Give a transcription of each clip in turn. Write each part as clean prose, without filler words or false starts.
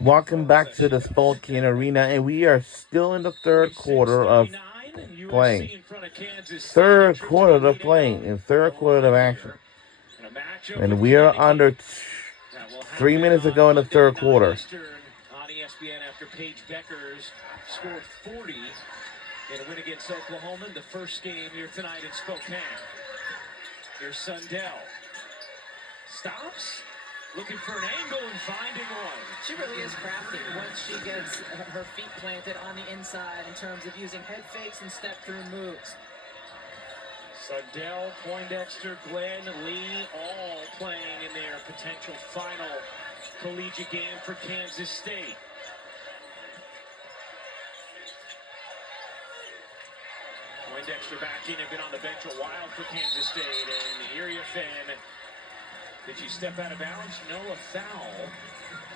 Welcome back to the Spokane Arena, and we are still in the third quarter of playing. Third quarter of playing, in third quarter of action. And we are under 3 minutes ago in the third quarter. On ESPN after Paige Beckers scored 40 in a win against Oklahoma in the first game here tonight in Spokane. Here's Sundell. Stops. Looking for an angle and finding one. She really is crafty once she gets her feet planted on the inside in terms of using head fakes and step-through moves. Sundell, Poindexter, Glenn, Lee, all playing in their potential final collegiate game for Kansas State. Poindexter back in, had been on the bench a while for Kansas State, and Iria Fenn. Did she step out of bounds? No, a foul.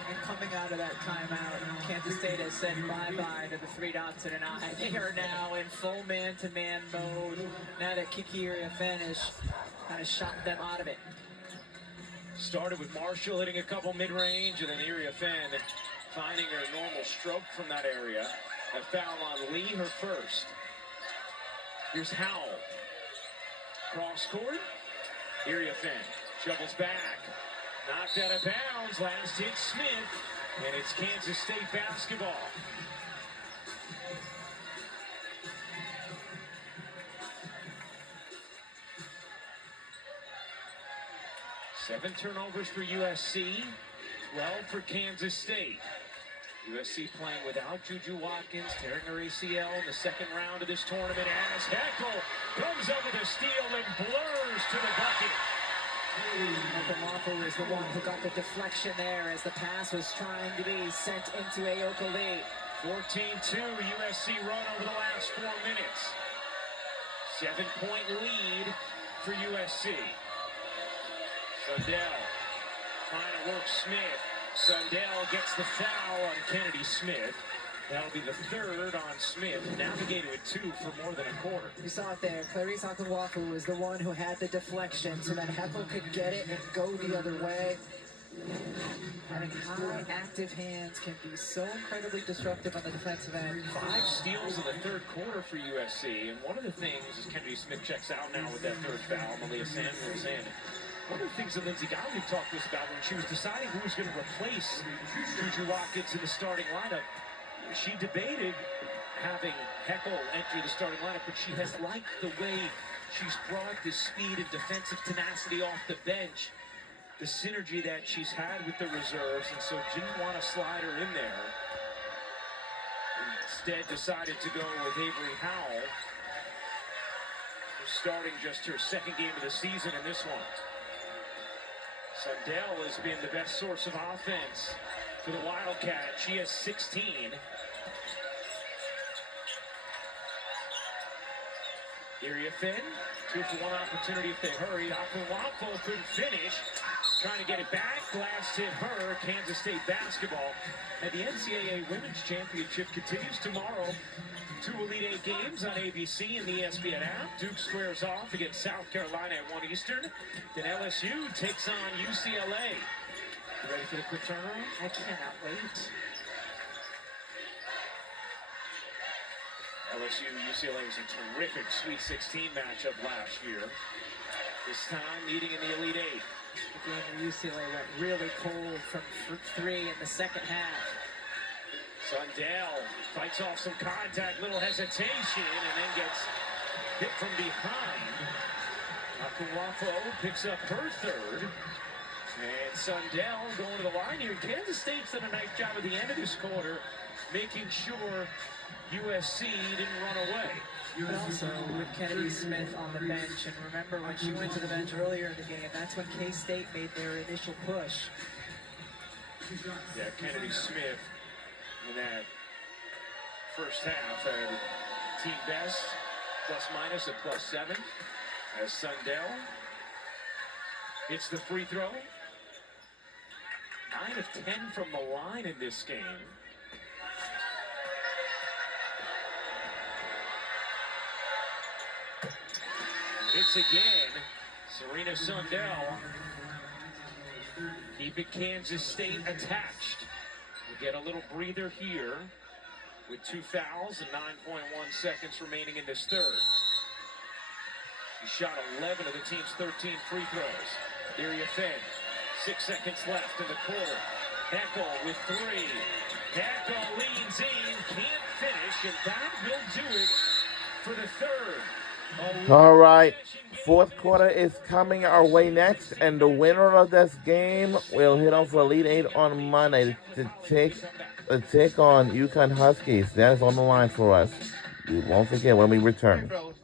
And coming out of that timeout, Kansas State has said bye-bye to the 3 dots and an eye. They are now in full man-to-man mode. Now that Kiki Iria Fenn has kind of shot them out of it. Started with Marshall hitting a couple mid-range, and then Iria Fenn finding her normal stroke from that area. A foul on Lee, her first. Here's Howell. Cross court. Iria Fenn shovels back. Knocked out of bounds. Last hit Smith. And it's Kansas State basketball. Seven turnovers for USC. 12 for Kansas State. USC playing without Juju Watkins, tearing her ACL in the second round of this tournament. As Heckel comes up with a steal and blurs to the bucket. Okomafu is the one who got the deflection there as the pass was trying to be sent into Ayoka Lee. 14-2 USC run over the last 4 minutes. 7-point lead for USC. Sundell trying to work Smith. Sundell gets the foul on Kennedy Smith. That'll be the third on Smith. Navigated with 2 for more than a quarter. You saw it there. Clarice Okomafu was the one who had the deflection so that Heckel could get it and go the other way. Having high active hands can be so incredibly disruptive on the defensive end. 5 steals in the third quarter for USC. And one of the things is Kennedy Smith checks out now with that third foul. Malia Samuels in. One of the things that Lindsey Gottlieb talked to us about when she was deciding who was going to replace Juju Watkins in the starting lineup, she debated having Heckel enter the starting lineup, but she has liked the way she's brought the speed and defensive tenacity off the bench, the synergy that she's had with the reserves, and so didn't want to slide her in there. Instead decided to go with Avery Howell, who's starting just her second game of the season in this one. Sundell has been the best source of offense for the Wildcats. She has 16. Iria Fenn, 2 for 1 opportunity if they hurry. Okomafu couldn't finish. Trying to get it back. Last hit her. Kansas State basketball. And the NCAA Women's Championship continues tomorrow. 2 Elite 8 games on ABC and the ESPN app. Duke squares off against South Carolina at 1 Eastern. Then LSU takes on UCLA. You ready for the quick turnaround? I cannot wait. LSU UCLA was a terrific Sweet 16 matchup last year. This time meeting in the Elite 8. The game where UCLA went really cold from 3 in the second half. Sundell fights off some contact, little hesitation, and then gets hit from behind. Okomafu picks up her third. And Sundell going to the line here. Kansas State's done a nice job at the end of this quarter, making sure USC didn't run away. But also with Kennedy Smith on the bench, and remember when she went to the bench earlier in the game, that's when K-State made their initial push. Yeah, Kennedy Smith in that first half had team best, plus minus at +7. As Sundell hits the free throw. 9 of 10 from the line in this game. Hits again. Serena Sundell Keep it Kansas State attached. We get a little breather here with 2 fouls and 9.1 seconds remaining in this third. He shot 11 of the team's 13 free throws. Daria Fenn, 6 seconds left in the quarter. Heckel with 3. Heckel leans in, can't finish, and that will do it for the third. All right. Fourth quarter is coming our way next, and the winner of this game will hit on for Elite 8 on Monday to take on UConn Huskies. That is on the line for us. We won't forget when we return.